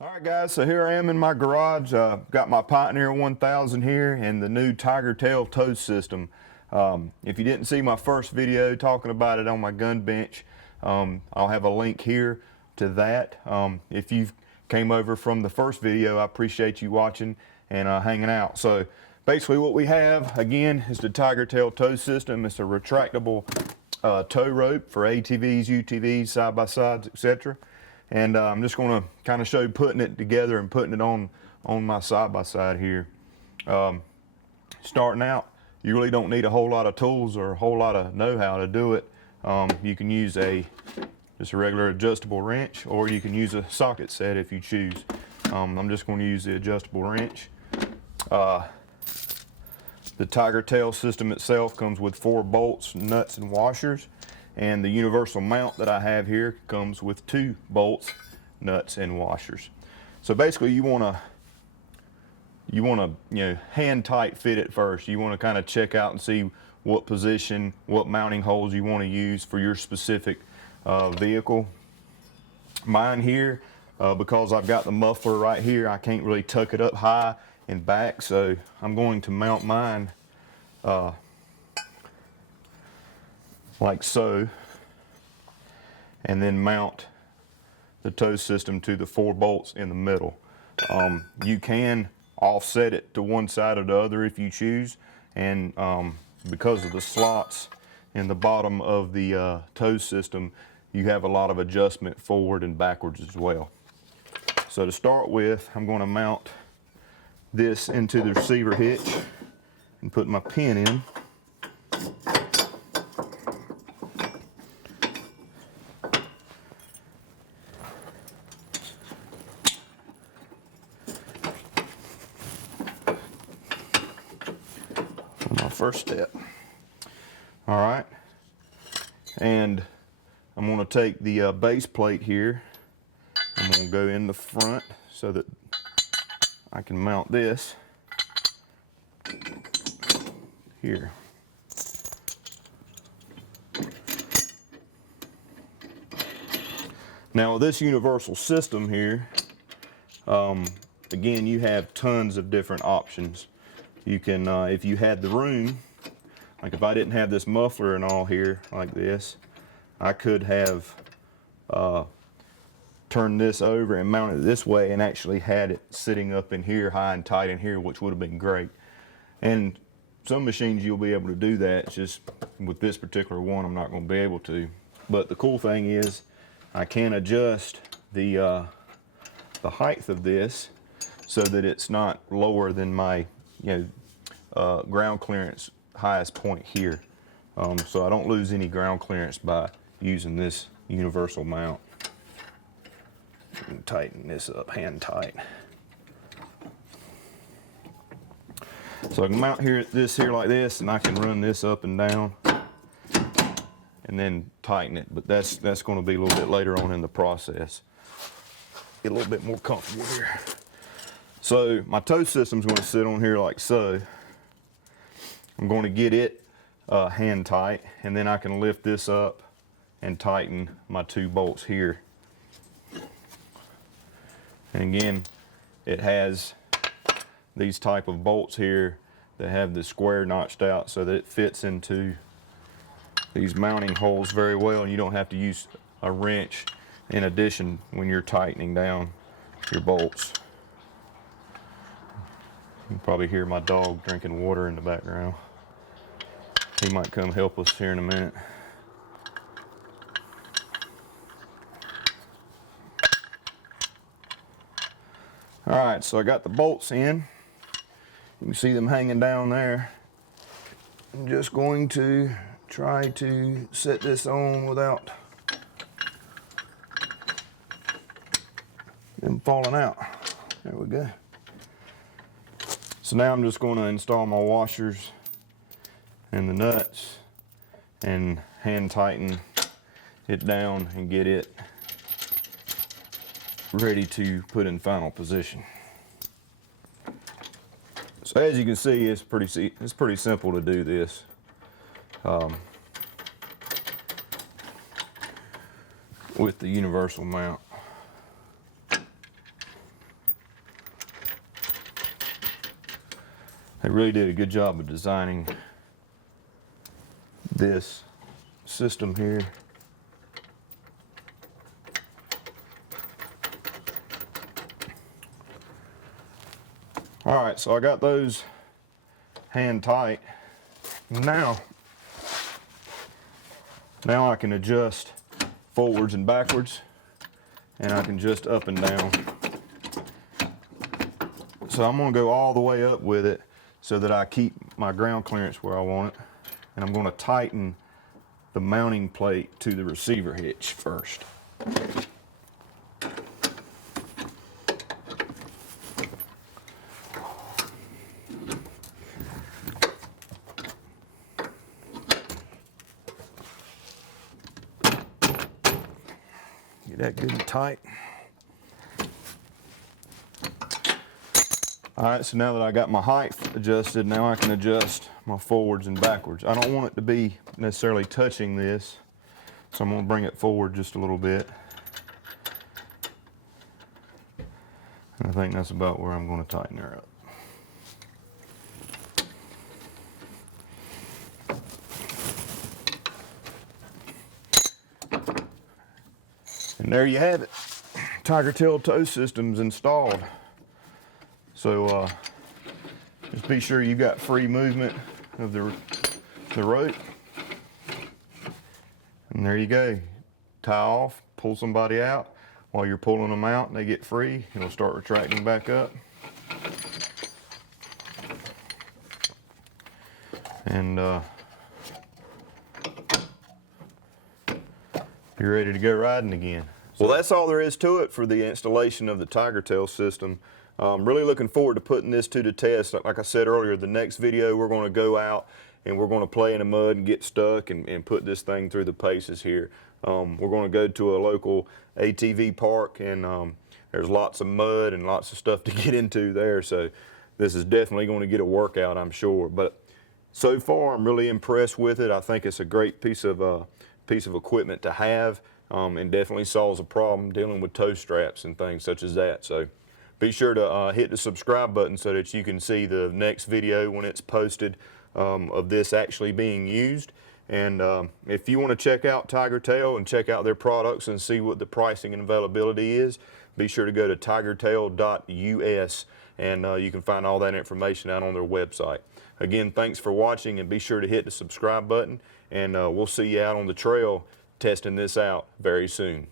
Alright guys, so here I am in my garage. Got my Pioneer 1000 here and the new TigerTail Tow System. If you didn't see my first video talking about it on my gun bench, I'll have a link here to that. If you came over from the first video, I appreciate you watching and hanging out. So basically what we have again is the TigerTail Tow System. It's a retractable tow rope for ATVs, UTVs, side-by-sides, etc. And I'm just going to kind of show putting it together and putting it on my side-by-side here. Starting out, you really don't need a whole lot of tools or a whole lot of know-how to do it. You can use just a regular adjustable wrench, or you can use a socket set if you choose. I'm just going to use the adjustable wrench. The TigerTail system itself comes with 4 bolts, nuts, and washers. And the universal mount that I have here comes with 2 bolts, nuts, and washers. So basically you want to hand tight fit it first. You want to kind of check out and see what position, what mounting holes you want to use for your specific vehicle. Mine here, because I've got the muffler right here, I can't really tuck it up high and back, so I'm going to mount mine like so, and then mount the tow system to the 4 bolts in the middle. You can offset it to one side or the other if you choose, and because of the slots in the bottom of the tow system, you have a lot of adjustment forward and backwards as well. So to start with, I'm going to mount this into the receiver hitch and put my pin in. First step. All right, and I'm going to take the base plate here. I'm going to go in the front so that I can mount this here. Now with this universal system here, again, you have tons of different options. You can, if you had the room, like if I didn't have this muffler and all here like this, I could have turned this over and mounted it this way and actually had it sitting up in here, high and tight in here, which would have been great. And some machines you'll be able to do that. It's just with this particular one, I'm not going to be able to. But the cool thing is I can adjust the height of this so that it's not lower than my ground clearance highest point here, so I don't lose any ground clearance by using this universal mount. Tighten this up, hand tight. So I can mount this here like this, and I can run this up and down and then tighten it, but that's going to be a little bit later on in the process. Get a little bit more comfortable here. So my tow system's going to sit on here like so. I'm going to get it hand tight, and then I can lift this up and tighten my 2 bolts here. And again, it has these type of bolts here that have the square notched out so that it fits into these mounting holes very well, and you don't have to use a wrench in addition when you're tightening down your bolts. You can probably hear my dog drinking water in the background. He might come help us here in a minute. All right, so I got the bolts in. You can see them hanging down there. I'm just going to try to set this on without them falling out. There we go. So now I'm just going to install my washers and the nuts and hand tighten it down and get it ready to put in final position. So as you can see, it's pretty simple to do this. With the universal mount. They really did a good job of designing this system here. All right, so I got those hand tight. Now I can adjust forwards and backwards, and I can adjust up and down. So I'm going to go all the way up with it so that I keep my ground clearance where I want it. And I'm going to tighten the mounting plate to the receiver hitch first. Get that good and tight. All right, so now that I got my height adjusted, now I can adjust my forwards and backwards. I don't want it to be necessarily touching this, so I'm gonna bring it forward just a little bit. And I think that's about where I'm gonna tighten her up. And there you have it. TigerTail Tow System's installed. So just be sure you got free movement of the rope. And there you go. Tie off, pull somebody out. While you're pulling them out and they get free, it'll start retracting back up. And you're ready to go riding again. Well, that's all there is to it for the installation of the TigerTail system. I'm really looking forward to putting this to the test. Like I said earlier, the next video we're going to go out and we're going to play in the mud and get stuck and put this thing through the paces here. We're going to go to a local ATV park, and there's lots of mud and lots of stuff to get into there, so this is definitely going to get a workout, I'm sure. But so far I'm really impressed with it. I think it's a great piece of equipment to have, and definitely solves a problem dealing with tow straps and things such as that. So be sure to hit the subscribe button so that you can see the next video when it's posted of this actually being used. And if you want to check out TigerTail and check out their products and see what the pricing and availability is, be sure to go to tigertail.us, and you can find all that information out on their website. Again, thanks for watching, and be sure to hit the subscribe button, and we'll see you out on the trail testing this out very soon.